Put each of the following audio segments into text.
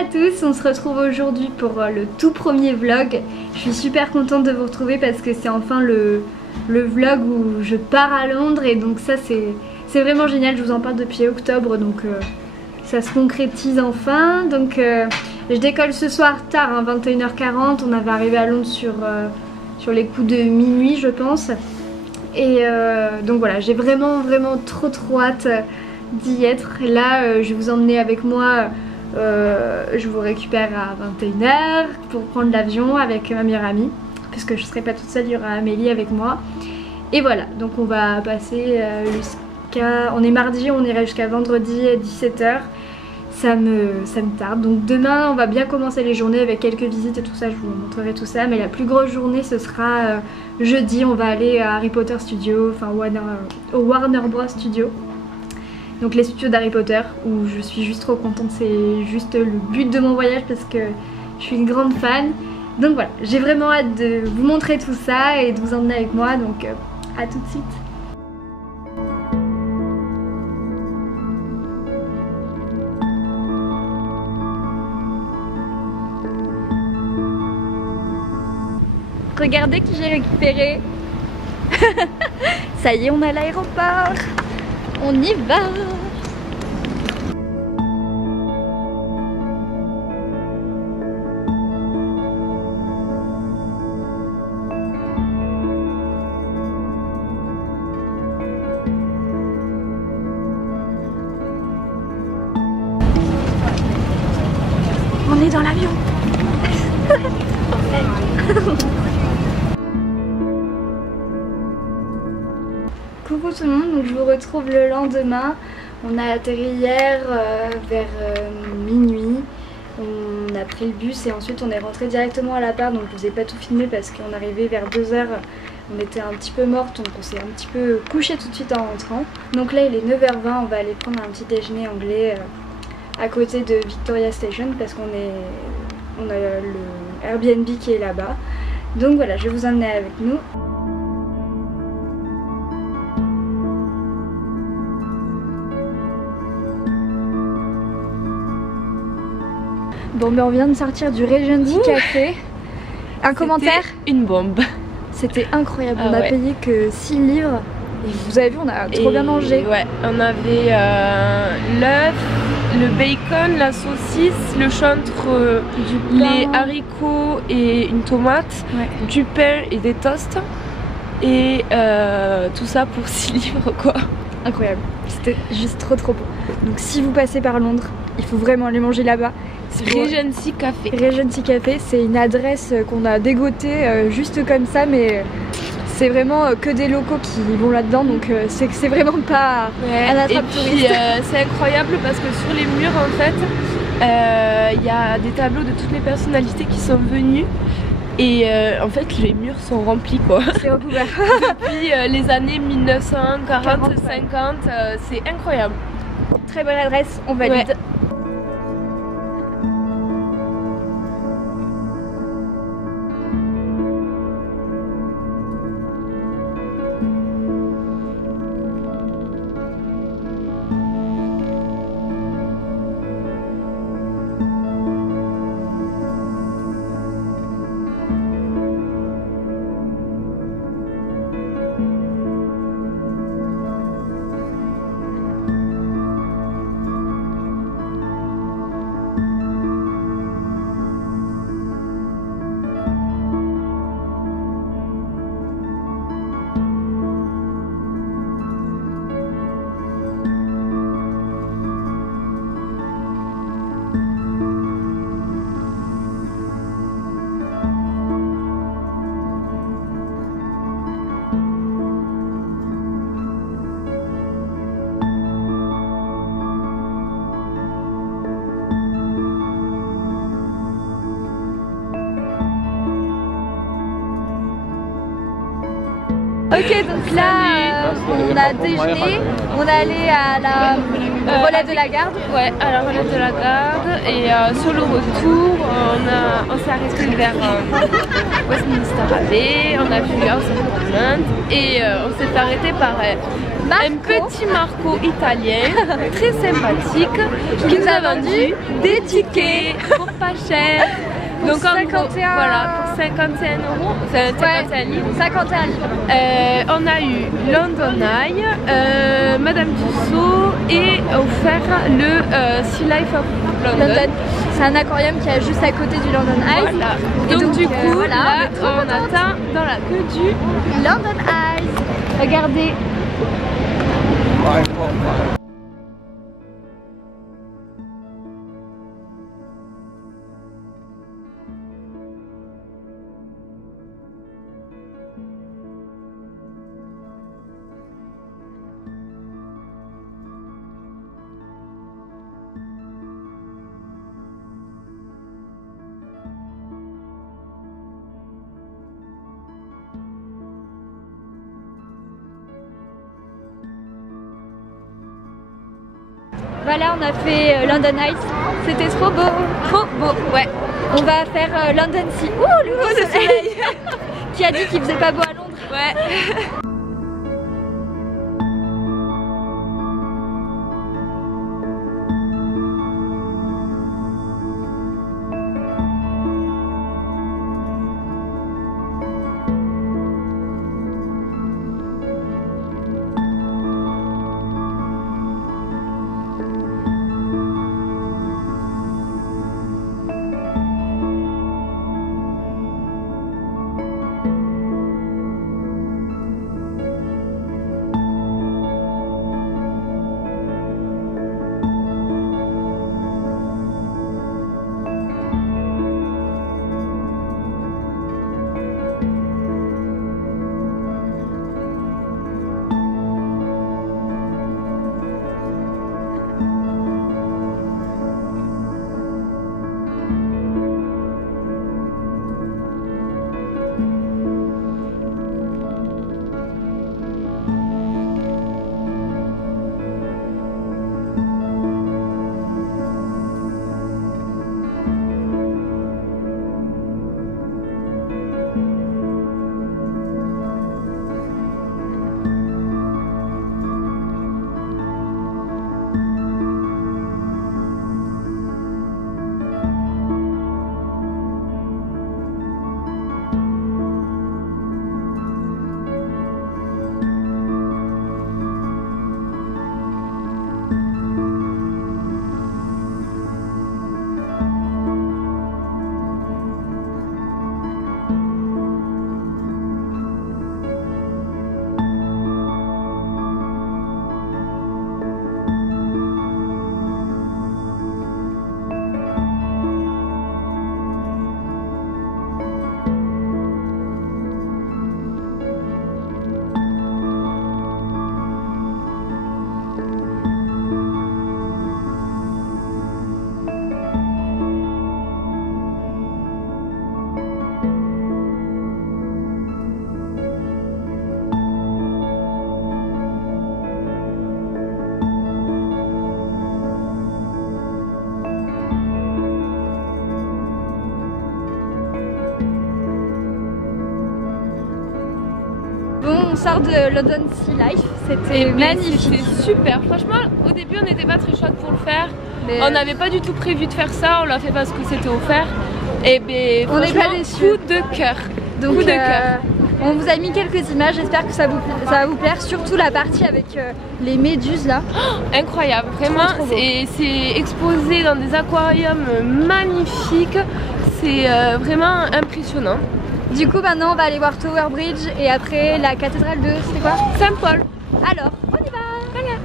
à tous, on se retrouve aujourd'hui pour le tout premier vlog. Je suis super contente de vous retrouver parce que c'est enfin le vlog où je pars à Londres et donc ça c'est vraiment génial, je vous en parle depuis octobre donc ça se concrétise enfin. Donc je décolle ce soir tard, hein, 21h40, on avait arrivé à Londres sur les coups de minuit je pense. Et donc voilà, j'ai vraiment trop hâte d'y être. Et là je vais vous emmener avec moi. Je vous récupère à 21h pour prendre l'avion avec ma meilleure amie parce que je serai pas toute seule, il y aura Amélie avec moi. Et voilà, donc on va passer jusqu'à... On est mardi, on ira jusqu'à vendredi à 17h. Ça me tarde. Donc demain on va bien commencer les journées avec quelques visites et tout ça, je vous montrerai tout ça. Mais la plus grosse journée ce sera jeudi, on va aller à Harry Potter Studio, enfin au Warner Bros Studio. Donc les studios d'Harry Potter où je suis juste trop contente, c'est juste le but de mon voyage parce que je suis une grande fan. Donc voilà, j'ai vraiment hâte de vous montrer tout ça et de vous emmener avec moi, donc à tout de suite. Regardez qui j'ai récupéré. Ça y est, on est à l'aéroport. On y va. On est dans l'avion. Coucou tout le monde, donc je vous retrouve le lendemain. On a atterri hier vers minuit. On a pris le bus et ensuite on est rentré directement à l'appart. Donc je vous ai pas tout filmé parce qu'on arrivait vers 2h. On était un petit peu morte, donc on s'est un petit peu couché tout de suite en rentrant. Donc là il est 9h20, on va aller prendre un petit déjeuner anglais à côté de Victoria Station parce qu'on a le Airbnb qui est là-bas. Donc voilà, je vais vous emmener avec nous. Bon ben on vient de sortir du Regency Café. Un commentaire? Une bombe. C'était incroyable, on a payé que 6 livres. Et vous avez vu, on a trop bien mangé. Ouais, on avait l'œuf, le bacon, la saucisse, le chantre, les haricots et une tomate, du pain et des toasts. Et tout ça pour 6 livres quoi. Incroyable, c'était juste trop beau. Donc si vous passez par Londres, il faut vraiment aller manger là-bas. Regency Café. Regency Café, c'est une adresse qu'on a dégotée juste comme ça, mais c'est vraiment que des locaux qui vont là-dedans, donc c'est vraiment pas un attrape-touriste. Et puis c'est incroyable parce que sur les murs en fait, il y a des tableaux de toutes les personnalités qui sont venues. Et en fait les murs sont remplis quoi. C'est recouvert. Depuis les années 1940, 50, c'est incroyable. Très bonne adresse, on valide. Ouais. Ok, donc là, on a déjeuné, on est allé à la relève de la garde. Ouais, à la relève de la garde. Et sur le retour, on s'est arrêté vers Westminster Abbey, on a vu House of Parliament et on s'est arrêté par un petit Marco italien très sympathique qui nous a vendu des tickets pour pas cher. Donc en 51... gros, voilà, pour 51 euros, c'est 51 livres. 51 livres. On a eu London Eye, Madame Tussauds et offert le Sea Life of London. C'est un aquarium qui est juste à côté du London Eye. Voilà. Donc du coup, voilà, là, on atteint dans la queue du London Eye. Regardez. Voilà, on a fait London Eye. C'était trop beau. Trop beau, ouais. On va faire London Sea. Oh, le soleil. Qui a dit qu'il faisait pas beau à Londres. Ouais. On sort de London Sea Life, c'était magnifique. C'était super, franchement au début on n'était pas très chaude pour le faire. Mais on n'avait pas du tout prévu de faire ça, on l'a fait parce que c'était offert. Et ben on n'est pas déçus. Coup de cœur. Donc coup de cœur. On vous a mis quelques images, j'espère que ça va vous plaire, surtout la partie avec les méduses là. Oh, incroyable, vraiment, c'est exposé dans des aquariums magnifiques, c'est vraiment impressionnant. Du coup maintenant on va aller voir Tower Bridge et après la cathédrale de, c'était quoi? Saint-Paul. Alors, on y va. Voilà.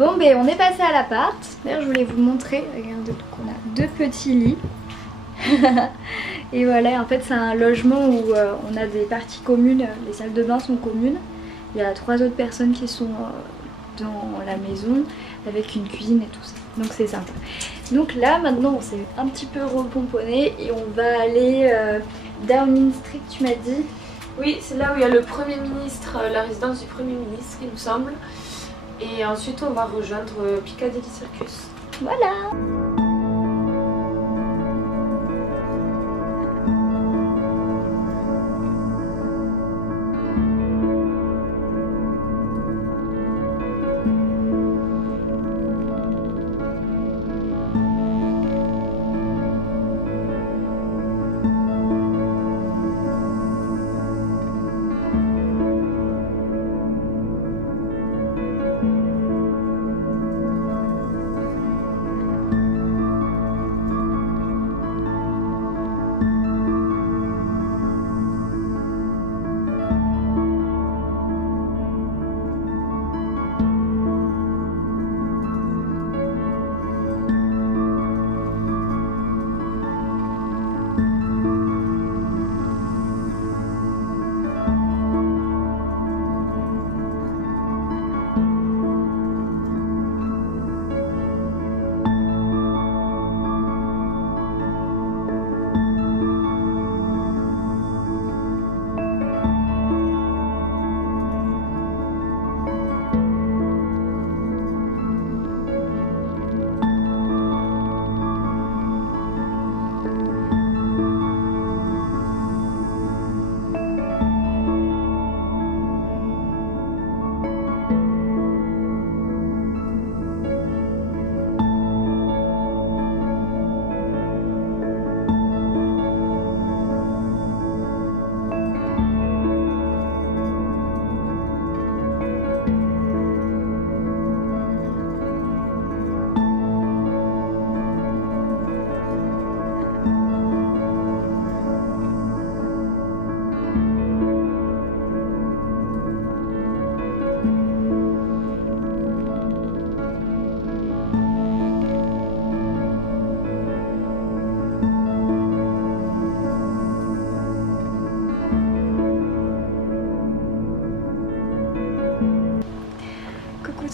Bon ben on est passé à l'appart. D'ailleurs je voulais vous montrer, regardez, donc on a 2 petits lits. Et voilà, en fait c'est un logement où on a des parties communes, les salles de bain sont communes. Il y a 3 autres personnes qui sont dans la maison avec une cuisine et tout ça. Donc c'est sympa. Donc là maintenant on s'est un petit peu repomponné et on va aller Downing Street, tu m'as dit? Oui, c'est là où il y a le Premier ministre, la résidence du Premier ministre il me semble. Et ensuite on va rejoindre Piccadilly Circus. Voilà.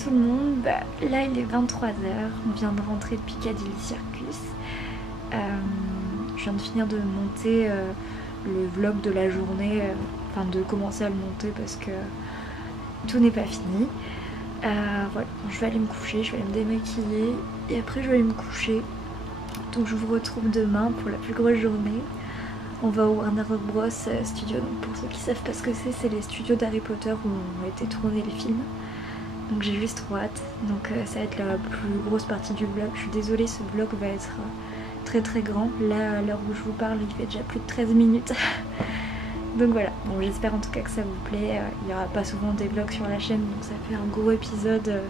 Tout le monde, là il est 23 h, on vient de rentrer de Piccadilly Circus. Je viens de finir de monter le vlog de la journée, enfin de commencer à le monter parce que tout n'est pas fini. Voilà, je vais aller me coucher, je vais aller me démaquiller et après je vais aller me coucher. Donc je vous retrouve demain pour la plus grosse journée. On va au Warner Bros Studio, donc pour ceux qui savent pas ce que c'est les studios d'Harry Potter où ont été tournés les films. Donc j'ai juste trop hâte, donc ça va être la plus grosse partie du vlog. Je suis désolée, ce vlog va être très très grand. Là à l'heure où je vous parle il fait déjà plus de 13 minutes. Donc voilà, bon j'espère en tout cas que ça vous plaît. Il n'y aura pas souvent des vlogs sur la chaîne, donc ça fait un gros épisode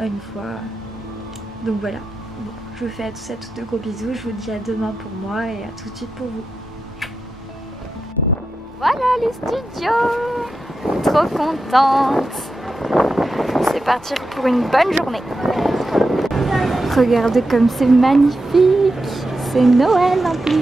une fois. Donc voilà, bon, je vous fais à tous de gros bisous, je vous dis à demain pour moi et à tout de suite pour vous. Voilà les studios, trop contente. C'est parti pour une bonne journée. Regardez comme c'est magnifique. C'est Noël en plus.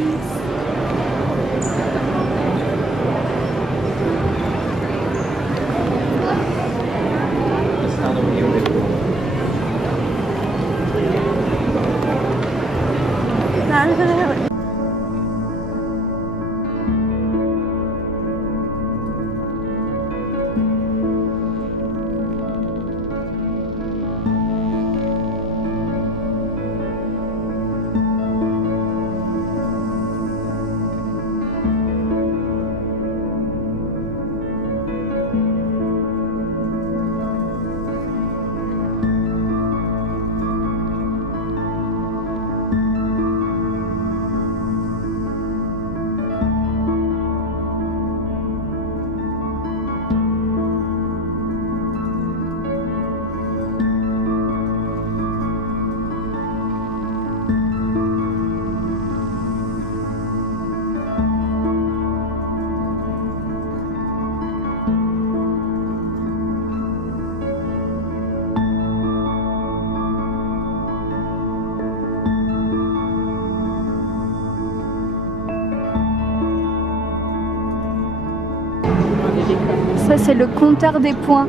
Ça c'est le compteur des points.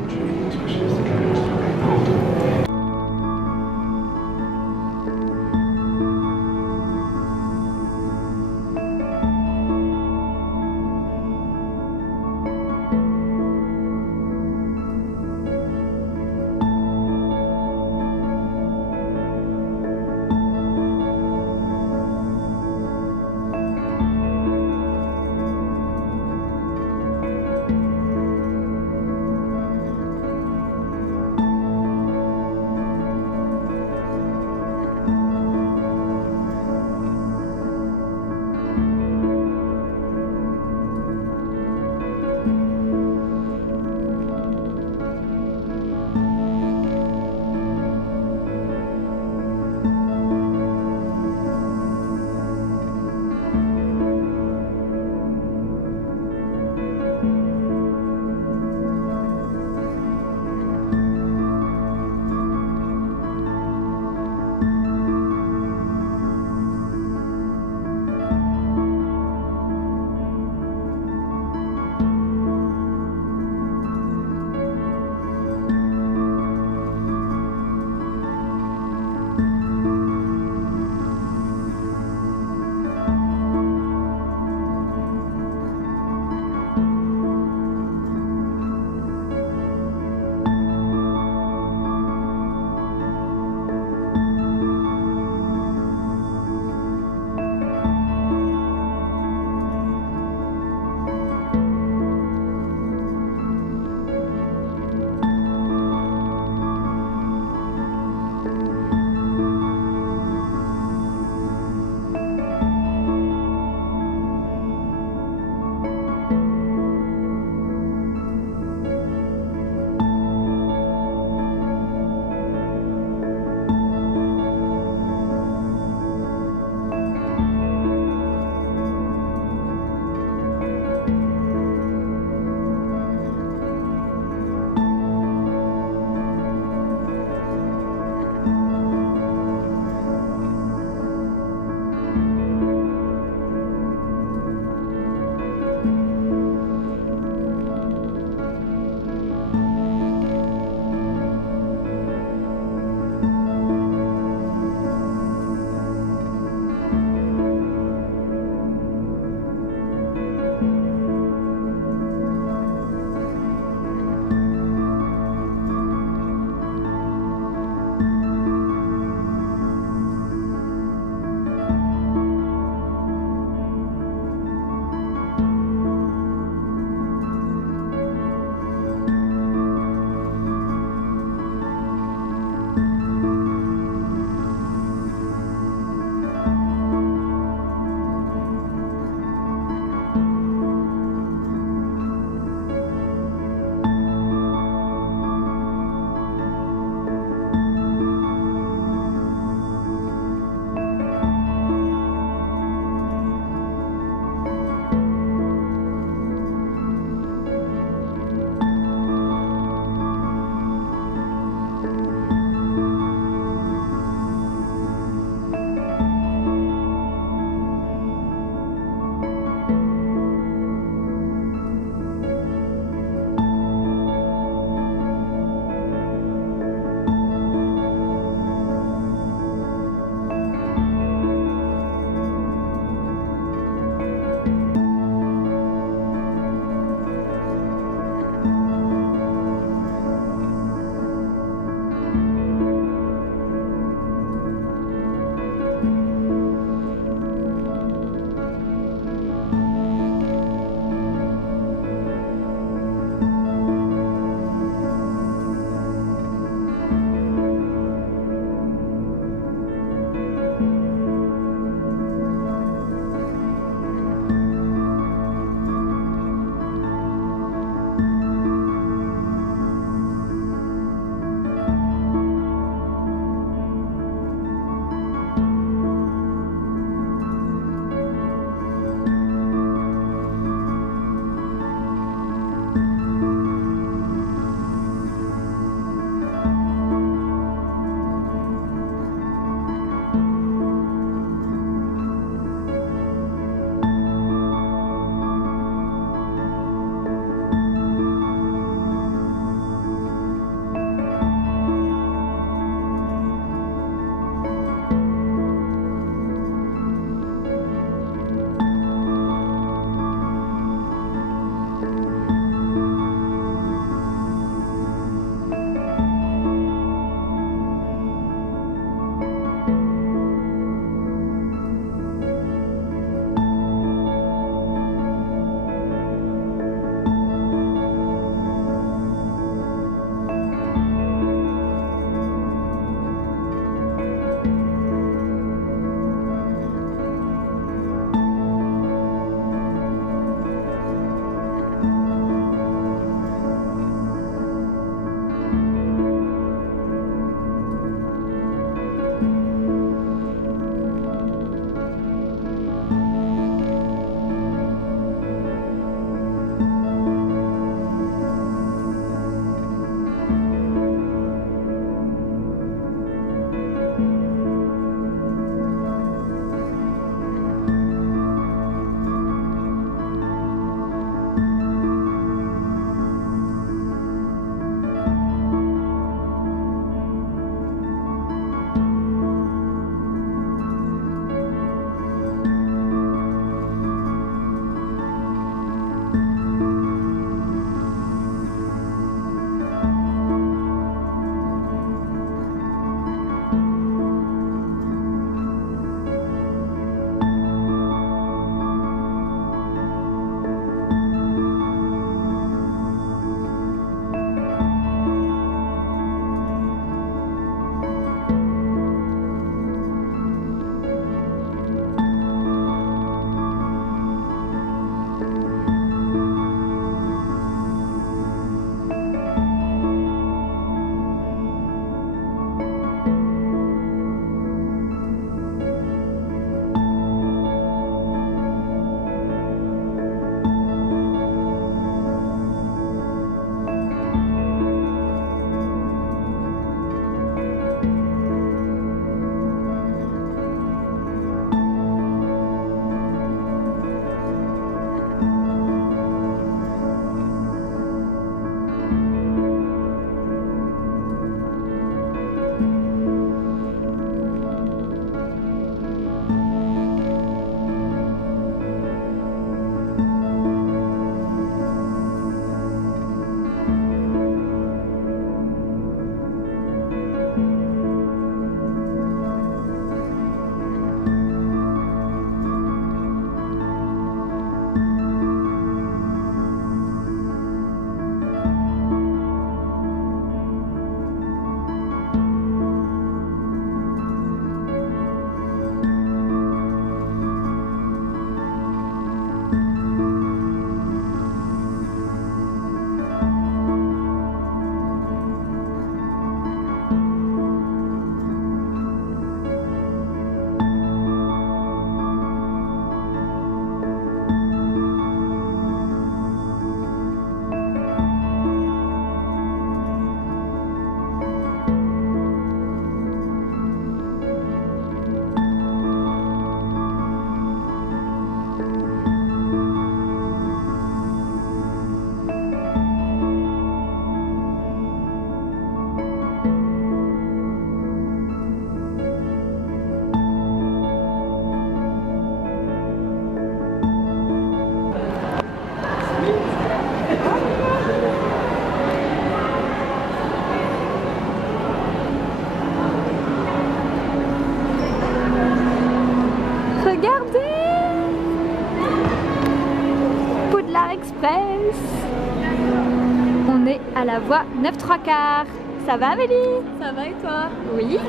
On est à la voie 9 3/4. Ça va Amélie? Ça va et toi? Oui.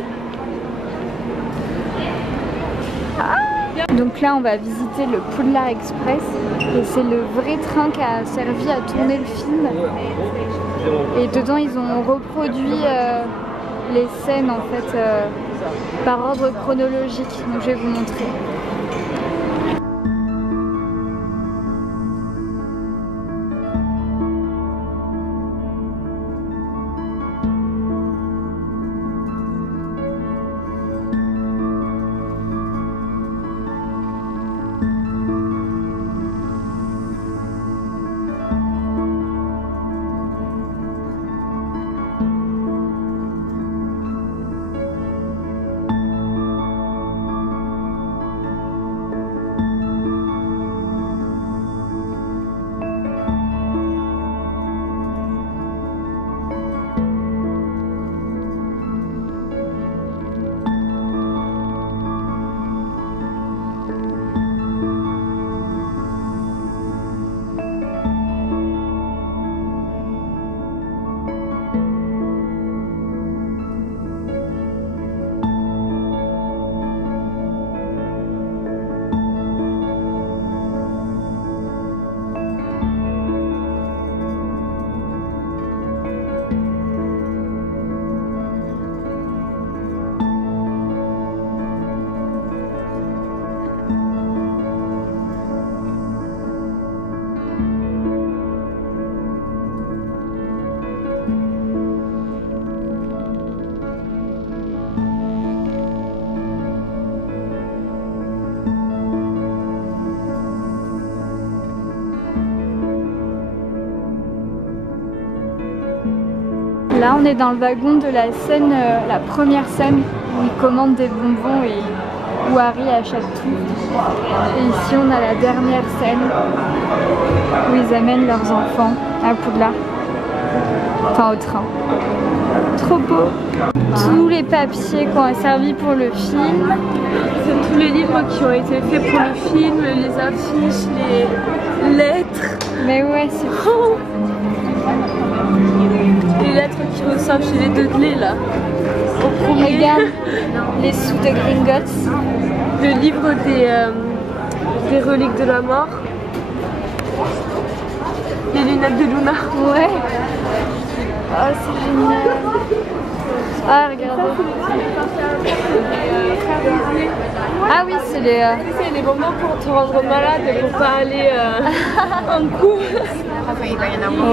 Donc là on va visiter le Poudlard Express et c'est le vrai train qui a servi à tourner le film. Et dedans ils ont reproduit les scènes en fait par ordre chronologique. Donc je vais vous montrer. Là on est dans le wagon de la scène, la première scène où ils commandent des bonbons et où Harry achète tout. Et ici on a la dernière scène où ils amènent leurs enfants à Poudlard. Enfin au train. Trop beau. Tous les papiers qui ont servi pour le film. C'est tous les livres qui ont été faits pour le film, les affiches, les lettres. Mais ouais c'est fou. Les lettres qui ressortent chez les Dudley là. Au premier. Regarde les sous de Gringotts. Le livre des reliques de la mort. Les lunettes de Luna. Ouais. Oh c'est génial. Ah regardez. Ah oui c'est les... C'est les bonbons pour te rendre malade et pour pas aller en cours.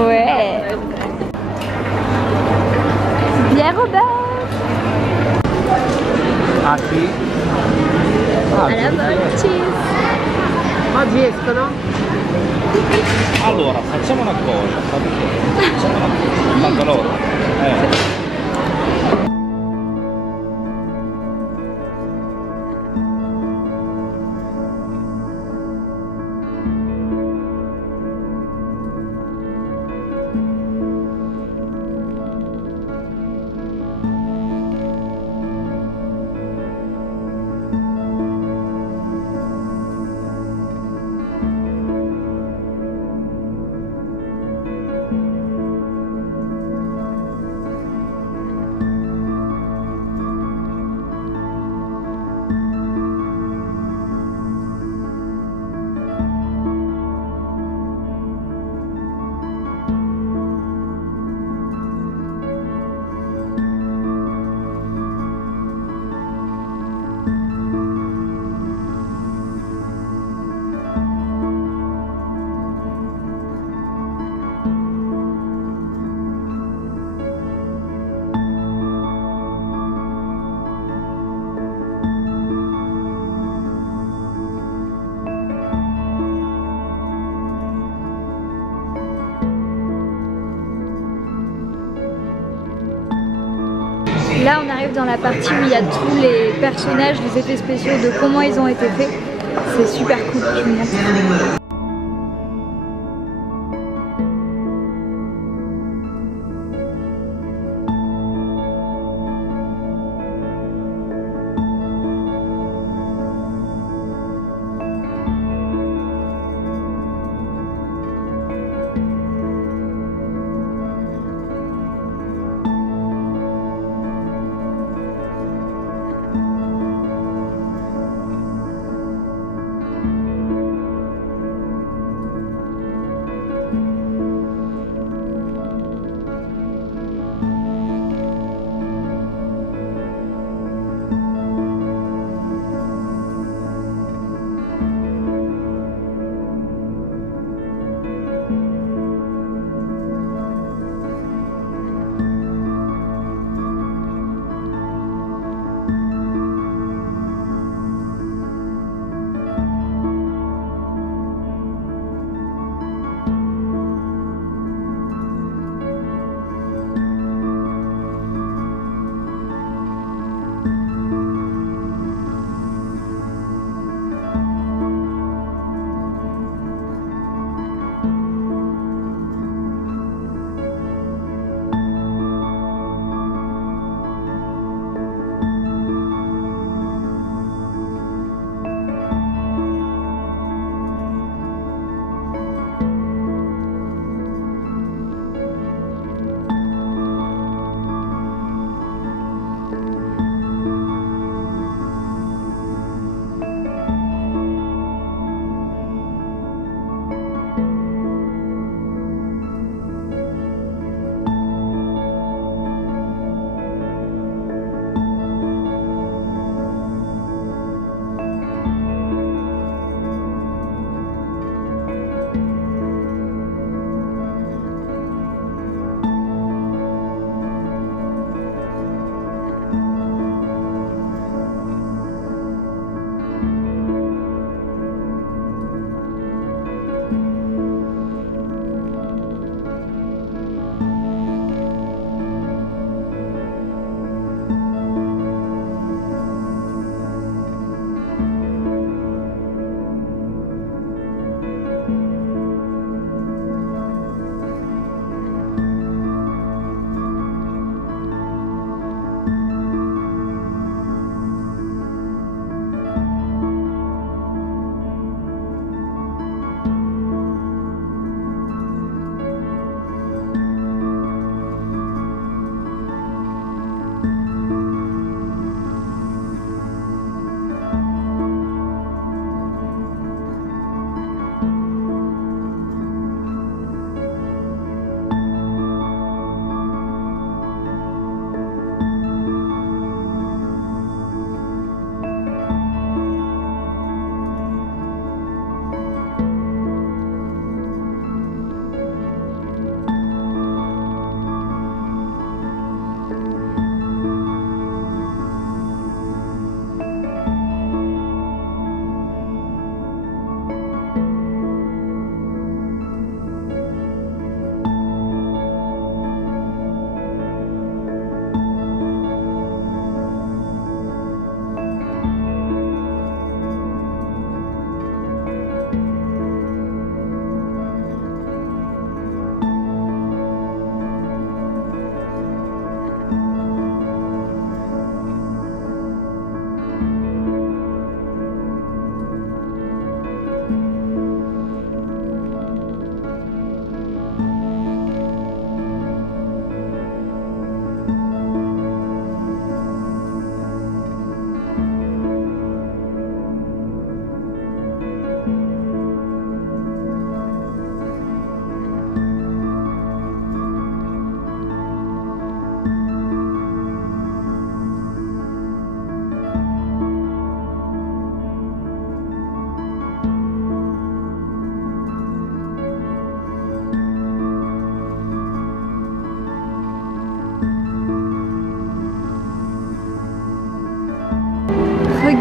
Ouais. Bien Robert. Ah sì? À la bonne cheese. Oggi escono? Allora, facciamo una cosa, facciamo una cosa. Tanto loro. Là on arrive dans la partie où il y a tous les personnages, les effets spéciaux, de comment ils ont été faits. C'est super cool, je vous montre.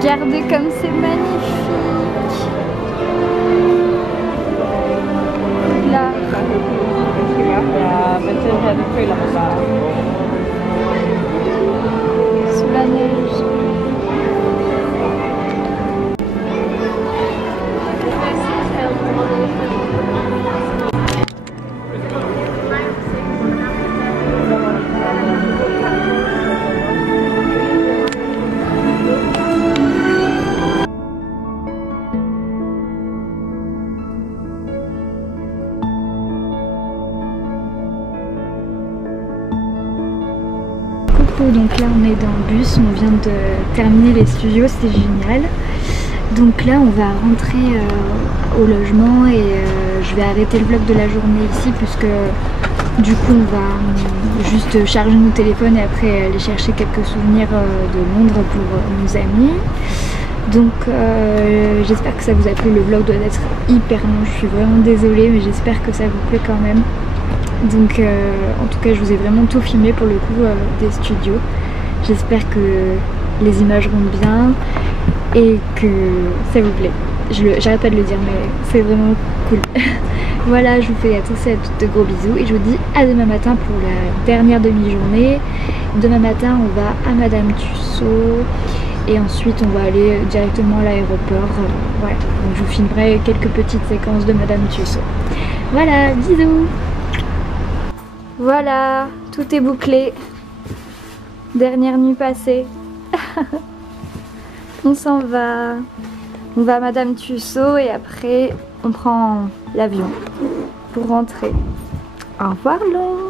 Regardez comme c'est magnifique. Là. Sous la neige. Donc là on est dans le bus, on vient de terminer les studios, c'était génial. Donc là on va rentrer au logement et je vais arrêter le vlog de la journée ici puisque du coup on va juste charger nos téléphones et après aller chercher quelques souvenirs de Londres pour nos amis. Donc j'espère que ça vous a plu, le vlog doit être hyper long, je suis vraiment désolée mais j'espère que ça vous plaît quand même. Donc en tout cas je vous ai vraiment tout filmé pour le coup des studios. J'espère que les images rendent bien et que ça vous plaît. J'arrête pas de le dire mais c'est vraiment cool. Voilà, je vous fais à tous et à toutes de gros bisous et je vous dis à demain matin pour la dernière demi-journée. Demain matin on va à Madame Tussaud et ensuite on va aller directement à l'aéroport. Voilà, donc je vous filmerai quelques petites séquences de Madame Tussaud. Voilà, bisous. Voilà, tout est bouclé. Dernière nuit passée. On s'en va. On va à Madame Tussaud et après on prend l'avion pour rentrer. Au revoir Londres.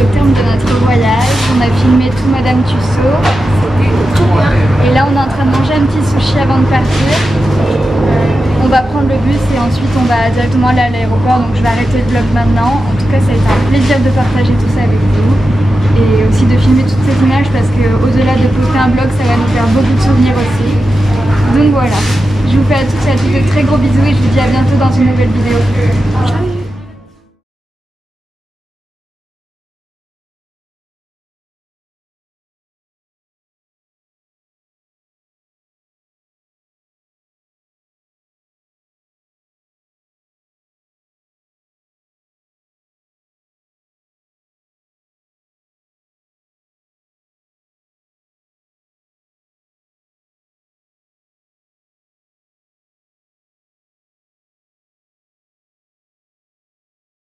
au terme de notre voyage. On a filmé tout Madame Tussaud. Et là on est en train de manger un petit sushi avant de partir. On va prendre le bus et ensuite on va directement aller à l'aéroport, donc je vais arrêter le vlog maintenant. En tout cas ça a été un plaisir de partager tout ça avec vous et aussi de filmer toutes ces images parce que au-delà de poster un vlog, ça va nous faire beaucoup de souvenirs aussi. Donc voilà, je vous fais à toutes et à tous de très gros bisous et je vous dis à bientôt dans une nouvelle vidéo.